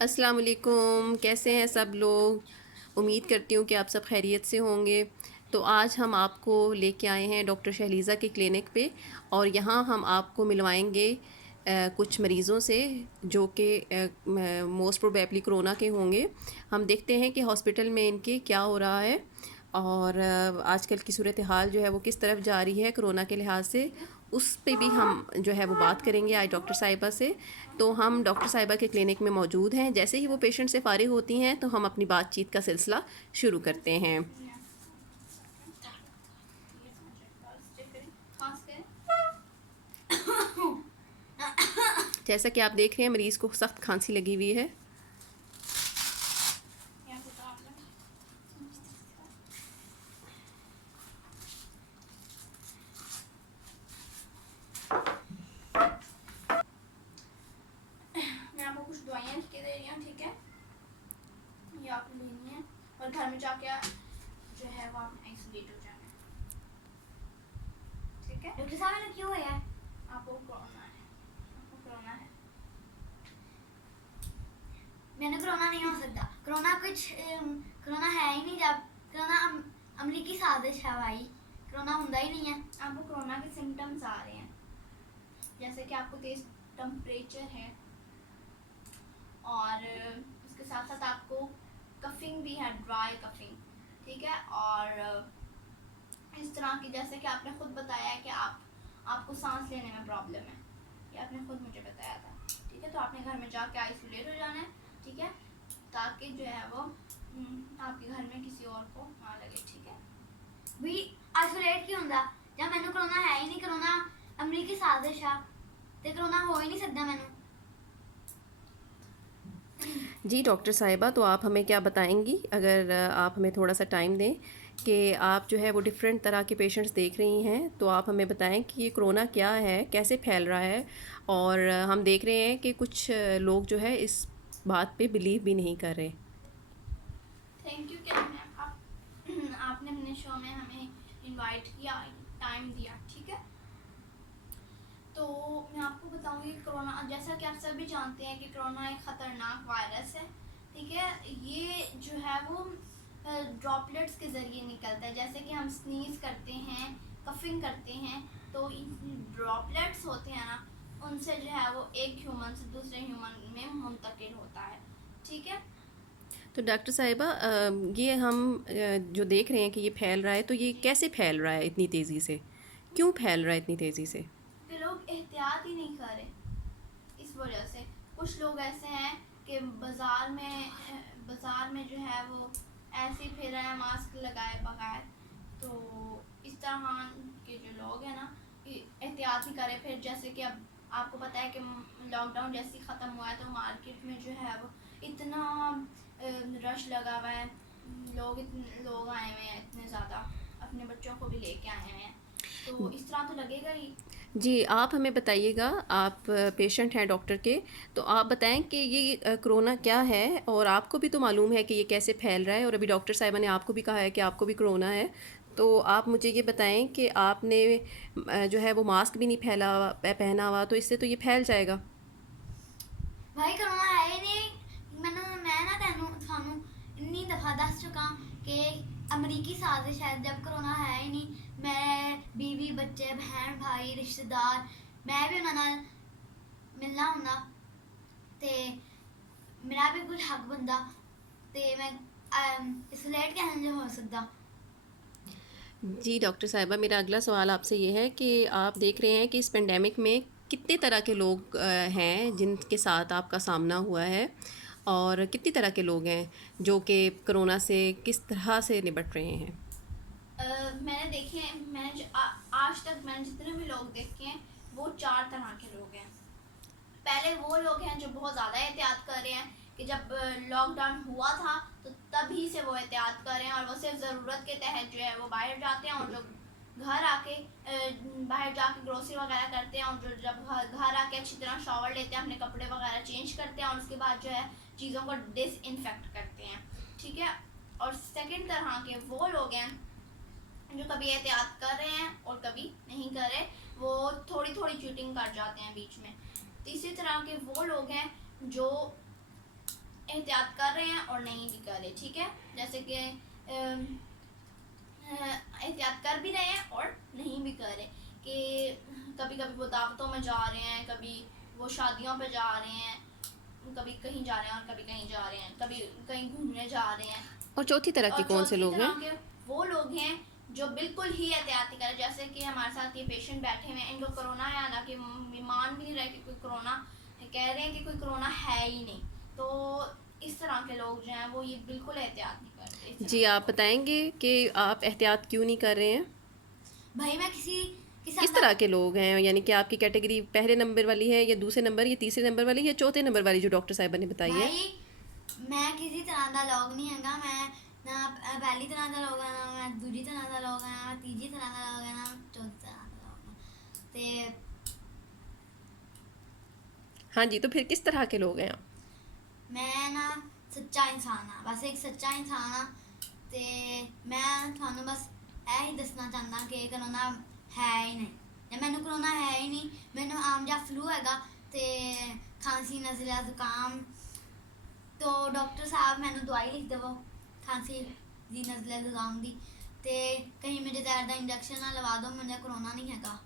अस्सलाम वालेकुम, कैसे हैं सब लोग। उम्मीद करती हूँ कि आप सब खैरियत से होंगे। तो आज हम आपको लेके आए हैं डॉक्टर शहलीज़ा के क्लिनिक पे और यहाँ हम आपको मिलवाएंगे कुछ मरीज़ों से जो कि मोस्ट प्रोबेबली कोरोना के होंगे। हम देखते हैं कि हॉस्पिटल में इनके क्या हो रहा है और आजकल की सूरत हाल जो है वो किस तरफ जा रही है कोरोना के लिहाज से, उस पे भी हम जो है वो बात करेंगे आज डॉक्टर साहिबा से। तो हम डॉक्टर साहिबा के क्लिनिक में मौजूद हैं। जैसे ही वो पेशेंट से फारिग होती हैं तो हम अपनी बातचीत का सिलसिला शुरू करते हैं। जैसा कि आप देख रहे हैं मरीज़ को सख्त खांसी लगी हुई है। मैं आपको कुछ दवाइयाँ लिख के दे रही हूँ, ठीक है। ये आपको लेनी है और घर में जाके जो है वो आप आइसोलेट हो जाना है, ठीक है। डॉक्टर साहब ने क्यों है? आपको कोरोना है, आपको कोरोना है। मैंने कोरोना नहीं हो सकता। कोरोना है ही नहीं। जब कोरोना अमरीकी साजिश है भाई, कोरोना होता ही नहीं है। आपको कोरोना के सिम्टम्स आ रहे हैं, जैसे कि आपको तेज टेम्परेचर है और इसके साथ साथ आपको कफिंग भी है, ड्राई कफिंग, ठीक है। और इस तरह की, जैसे कि आपने खुद बताया है कि आपको सांस लेने में प्रॉब्लम है, ये आपने खुद मुझे बताया था, ठीक है। तो आपने घर में जाके आइसोलेट हो जाना है, ठीक है, ताकि जो है वो आपके घर में किसी और को ना लगे, ठीक है। भी आइसोलेट क्यों होंदा जब मैंने कोरोना है ही नहीं? कोरोना अमरीकी साजिश है ते कोरोना हो ही नहीं सकता मैंने। जी डॉक्टर साहिबा, तो आप हमें क्या बताएंगी, अगर आप हमें थोड़ा सा टाइम दें कि आप जो है वो डिफरेंट तरह के पेशेंट्स देख रही हैं, तो आप हमें बताएं कि ये कोरोना क्या है, कैसे फैल रहा है। और हम देख रहे हैं कि कुछ लोग जो है इस बात पे बिलीव भी नहीं कर रहे। थैंक यू क्या मैम, आपने अपने शो में हमें इनवाइट किया, टाइम दिया, ठीक है। तो मैं आपको बताऊंगी कोरोना, जैसा कि आप सभी जानते हैं कि कोरोना एक ख़तरनाक वायरस है, ठीक है। ये जो है वो ड्रॉपलेट्स के ज़रिए निकलता है। जैसे कि हम स्नीज़ करते हैं, कफिंग करते हैं, तो ड्रॉपलेट्स होते हैं ना, उनसे जो है वो एक ह्यूमन से दूसरे ह्यूमन में मुंतकिल होता है, ठीक है। तो डॉक्टर साहिबा, ये हम जो देख रहे हैं कि ये फैल रहा है, तो ये जी, कैसे फैल रहा है इतनी तेज़ी से, क्यों फैल रहा है इतनी तेज़ी से? कि लोग एहतियात ही नहीं कर रहे, इस वजह से। कुछ लोग ऐसे हैं कि बाज़ार में जो है वो ऐसे ही फिर रहे हैं मास्क लगाए बगैर। तो इस तरह के जो लोग हैं ना, एहतियात नहीं करें। फिर जैसे कि अब आपको पता है कि लॉकडाउन जैसे ही ख़त्म हुआ है तो मार्केट में जो है वो इतना रश लगा हुआ है, लोग आए हुए हैं इतने ज़्यादा, अपने बच्चों को भी लेके आए हुए हैं, तो इस तरह तो लगेगा ही। जी, आप हमें बताइएगा, आप पेशेंट हैं डॉक्टर के, तो आप बताएं कि ये कोरोना क्या है, और आपको भी तो मालूम है कि ये कैसे फैल रहा है, और अभी डॉक्टर साहिबा ने आपको भी कहा है कि आपको भी कोरोना है। तो आप मुझे ये बताएं कि आपने जो है वो मास्क भी नहीं पहना हुआ, तो इससे तो ये फैल जाएगा। भाई कोरोना है ही नहीं। मैं ना थानू इन्नी दफा दस चुका कि अमरीकी साजिश है, जब कोरोना है ही नहीं। मैं बीवी बच्चे बहन भाई रिश्तेदार मैं भी उन्होंने मिलना होना ते मेरा भी कुछ हक बनदा ते मैं इसोलेट कैसे नहीं हो सकता। जी डॉक्टर साहिबा, मेरा अगला सवाल आपसे ये है कि आप देख रहे हैं कि इस पेंडेमिक में कितने तरह के लोग हैं जिनके साथ आपका सामना हुआ है, और कितनी तरह के लोग हैं जो कि कोरोना से किस तरह से निपट रहे हैं। मैंने देखे हैं, आज तक मैंने जितने भी लोग देखे हैं वो 4 तरह के लोग हैं। पहले वो लोग हैं जो बहुत ज़्यादा एहतियात कर रहे हैं कि जब लॉकडाउन हुआ था तो तभी से वो एहतियात कर रहे हैं और वो सिर्फ ज़रूरत के तहत जो है वो बाहर जाते हैं, और जो घर आके बाहर जाके ग्रोसरी वगैरह करते हैं, और जो जब घर आके अच्छी तरह शावर लेते हैं, अपने कपड़े वगैरह चेंज करते हैं और उसके बाद जो है चीज़ों को डिसइंफेक्ट करते हैं, ठीक है। और सेकंड तरह के वो लोग हैं जो कभी एहतियात कर रहे हैं और कभी नहीं कर रहे, वो थोड़ी थोड़ी चीटिंग कर जाते हैं बीच में। तीसरी तरह के वो लोग हैं जो एहतियात कर रहे हैं और नहीं भी कर रहे, ठीक है। जैसे कि एहतियात कर भी रहे हैं और नहीं भी कर रहे, कि कभी कभी वो दावतों में जा रहे हैं, कभी वो शादियों पे जा रहे हैं, कभी कहीं जा रहे हैं और कभी कहीं जा रहे हैं, कभी कहीं घूमने जा रहे हैं। और चौथी तरह के और कौन से चौथी लोग हैं? तरह के वो लोग हैं जो बिल्कुल ही एहतियात नहीं करें। जैसे कि हमारे साथ ये पेशेंट बैठे हुए हैं, इनको कोरोना है, हालांकि मान भी नहीं रहे कि कोई कोरोना, कह रहे हैं कि कोई कोरोना है ही नहीं। तो इस तरह के लोग जो हैं वो ये बिल्कुल एहतियात नहीं करते। इस तरह जी, के आप लोग। बताएंगे कि आप एहतियात क्यों नहीं कर रहे हैं? भाई मैं किसी किस तरह के लोग हैं, यानी कि आपकी कैटेगरी पहले नंबर वाली है या दूसरे नंबर या तीसरे नंबर वाली या चौथे नंबर वाली जो डॉक्टर साहिबा ने बताई है? भाई मैं किसी तरह का लोग नहीं हैगा, मैं ना पहली तरह का लोग है, ना मैं दूसरी तरह का लोग है, ना मैं तीसरी तरह का लोग है, ना मैं चौथी तरह का लोग है। ते हाँ जी, तो फिर किस तरह के लोग हैं आप? मैं ना सच्चा इंसान हाँ, बस एक सच्चा इंसान हाँ। ते मैं थानू बस यही दसना चाहता कि कोरोना है ही नहीं, या मैनू कोरोना है ही नहीं, मैनू आम जा फ्लू हैगा ते खांसी नज़ला जुकाम। तो डॉक्टर साहब मैनू दवाई लिख देवो खांसी दी नज़ले जुकाम दी, ते कहीं मेरे जहर का इंजेक्शन ना लवा दो, मुझे कोरोना नहीं हैगा।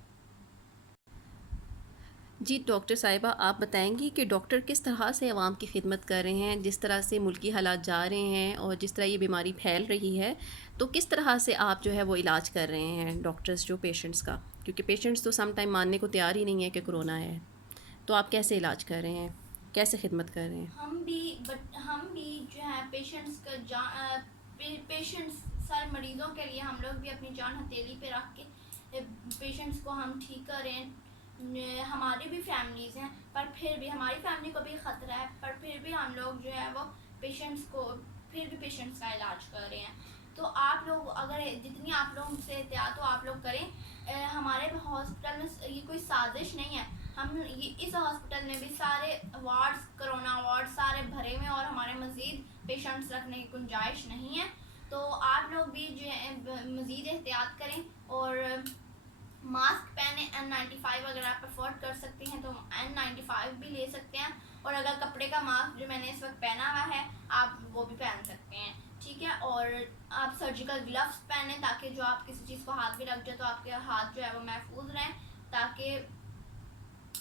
जी डॉक्टर साहिबा, आप बताएंगी कि डॉक्टर किस तरह से आवाम की खिदमत कर रहे हैं, जिस तरह से मुल्की हालात जा रहे हैं और जिस तरह ये बीमारी फैल रही है, तो किस तरह से आप जो है वो इलाज कर रहे हैं डॉक्टर्स जो पेशेंट्स का? क्योंकि पेशेंट्स तो सम टाइम मानने को तैयार ही नहीं है कि कोरोना है, तो आप कैसे इलाज कर रहे हैं, कैसे खिदमत कर रहे हैं? हम भी जो है पेशेंट्स का पेशेंट्स सारे मरीज़ों के लिए हम लोग भी अपनी जान हथेली पे रख के पेशेंट्स को हम ठीक कर रहे हैं। हमारी भी फैमिलीज़ हैं, पर फिर भी हमारी फैमिली को भी ख़तरा है, पर फिर भी हम लोग जो है वो पेशेंट्स का इलाज कर रहे हैं। तो आप लोग अगर जितनी आप लोग से एहतियात हो आप लोग करें। हमारे हॉस्पिटल में ये कोई साजिश नहीं है, हम ये इस हॉस्पिटल में भी सारे वार्ड्स, कोरोना वार्ड सारे भरे हुए हैं और हमारे मज़ीद पेशेंट्स रखने की गुंजाइश नहीं है। तो आप लोग भी जो है मज़ीद एहतियात करें और मास्क पहने। N95 अगर आप अफोर्ड कर सकते हैं तो N95 भी ले सकते हैं, और अगर कपड़े का मास्क जो मैंने इस वक्त पहना हुआ है आप वो भी पहन सकते हैं, ठीक है। और आप सर्जिकल ग्लव्स पहने ताकि जो आप किसी चीज़ को हाथ भी लग जाए तो आपके हाथ जो है वो महफूज रहें, ताकि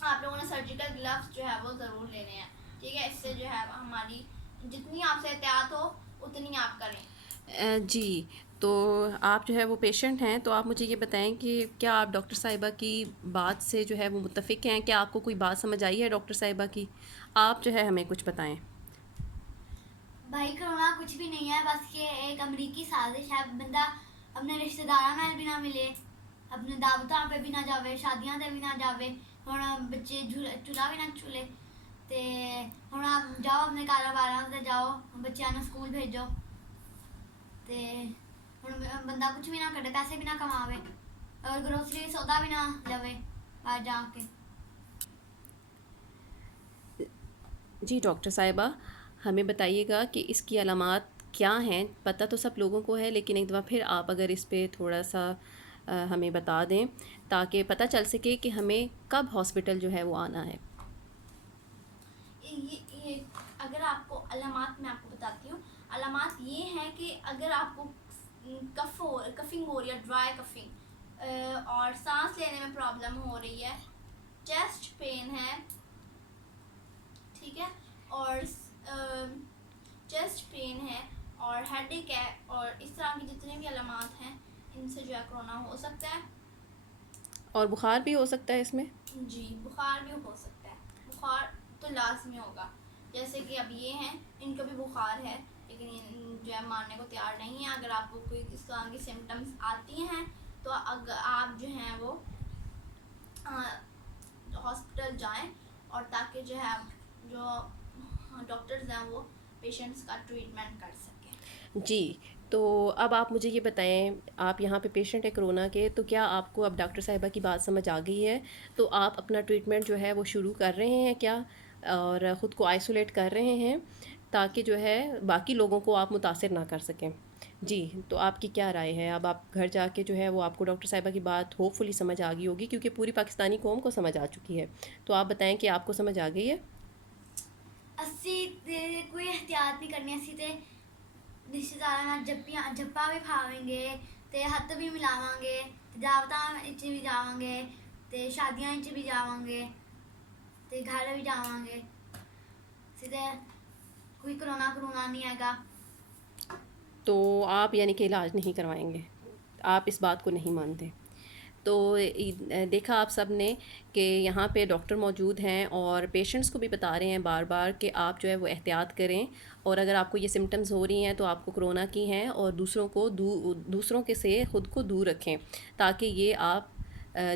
आप लोगों ने सर्जिकल ग्लव्स जो है वो ज़रूर लेने हैं, ठीक है। इससे जो है हमारी जितनी आपसे एहतियात हो उतनी आप करें। जी, तो आप जो है वो पेशेंट हैं, तो आप मुझे ये बताएं कि क्या आप डॉक्टर साहिबा की बात से जो है वो मुत्तफ़िक हैं? क्या आपको कोई बात समझ आई है डॉक्टर साहिबा की? आप जो है हमें कुछ बताएं। भाई कोरोना कुछ भी नहीं है, बस ये एक अमरीकी साजिश है। बंदा अपने रिश्तेदारों नाल भी ना मिले, अपने दावतां पे भी ना जावे, शादियां ते भी ना जावे, हुण बच्चे चूल्हा भी ना चूले, ते हुण आप जाओ अपने कारोबारां ते जाओ, बच्चों को स्कूल भेजो, ते हुण बंदा कुछ भी ना करे, पैसे भी ना कमावे और ग्रोसरी सौदा भी ना लवे बाहर जाके। जी डॉक्टर साहिबा, हमें बताइएगा कि इसकी अलामात क्या हैं? पता तो सब लोगों को है, लेकिन एक दफ़ा फिर आप अगर इस पे थोड़ा सा हमें बता दें ताकि पता चल सके कि हमें कब हॉस्पिटल जो है वो आना है। ये अगर आपको अलामात मैं आपको बताती हूँ। अलामात ये हैं कि अगर आपको कफिंग हो रही है, ड्राई कफिंग, और सांस लेने में प्रॉब्लम हो रही है, चेस्ट पेन है, ठीक है, और चेस्ट पेन है और हेडेक है, और इस तरह की जितने भी अलामात हैं इनसे जो है कोरोना हो सकता है। और बुखार भी हो सकता है इसमें? जी, बुखार भी हो सकता है, बुखार तो लाजमी होगा। जैसे कि अब ये हैं, इनको भी बुखार है लेकिन जो है मानने को तैयार नहीं है। अगर आपको कोई इस तरह की सिम्टम्स आती हैं तो अगर आप जो हैं वो हॉस्पिटल जाएं, और ताकि जो है जो डॉक्टर्स हैं वो पेशेंट्स का ट्रीटमेंट कर सकें। जी, तो अब आप मुझे ये बताएं, आप यहाँ पे पेशेंट है कोरोना के, तो क्या आपको अब डॉक्टर साहिबा की बात समझ आ गई है? तो आप अपना ट्रीटमेंट जो है वो शुरू कर रहे हैं क्या, और ख़ुद को आइसोलेट कर रहे हैं ताकि जो है बाकी लोगों को आप मुतासिर ना कर सकें? जी, तो आपकी क्या राय है? अब आप घर जाके जो है वो आपको डॉक्टर साहिबा की बात होपफुली समझ आ गई होगी, क्योंकि पूरी पाकिस्तानी कौम को समझ आ चुकी है। तो आप बताएं कि आपको समझ आ गई है? 80 कोई एहतियात एहतियात नहीं करनी असी ते रिश्तेदारां नाल जप्पा भी खावेंगे ते हत्थ भी मिलावांगे ते दावतां विच भी जावांगे ते शादियां विच भी जावांगे ते घर भी जावांगे सीधे कोई कोरोना नहीं आएगा। तो आप यानी कि इलाज नहीं करवाएंगे, आप इस बात को नहीं मानते। तो देखा आप सब ने कि यहाँ पे डॉक्टर मौजूद हैं और पेशेंट्स को भी बता रहे हैं बार बार कि आप जो है वो एहतियात करें, और अगर आपको ये सिम्टम्स हो रही हैं तो आपको कोरोना की हैं, और दूसरों के से ख़ुद को दूर रखें ताकि ये आप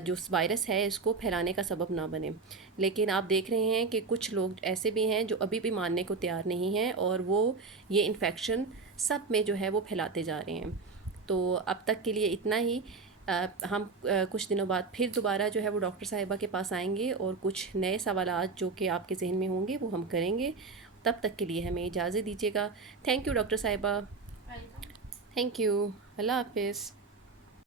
जो वायरस है इसको फैलाने का सबब ना बने। लेकिन आप देख रहे हैं कि कुछ लोग ऐसे भी हैं जो अभी भी मानने को तैयार नहीं हैं, और वो ये इन्फेक्शन सब में जो है वो फैलाते जा रहे हैं। तो अब तक के लिए इतना ही। हम कुछ दिनों बाद फिर दोबारा जो है वो डॉक्टर साहिबा के पास आएंगे और कुछ नए सवालात जो कि आपके जहन में होंगे वो हम करेंगे। तब तक के लिए हमें इजाज़त दीजिएगा। थैंक यू डॉक्टर साहिबा। वेलकम। Thank you. अल्लाह हाफिज़।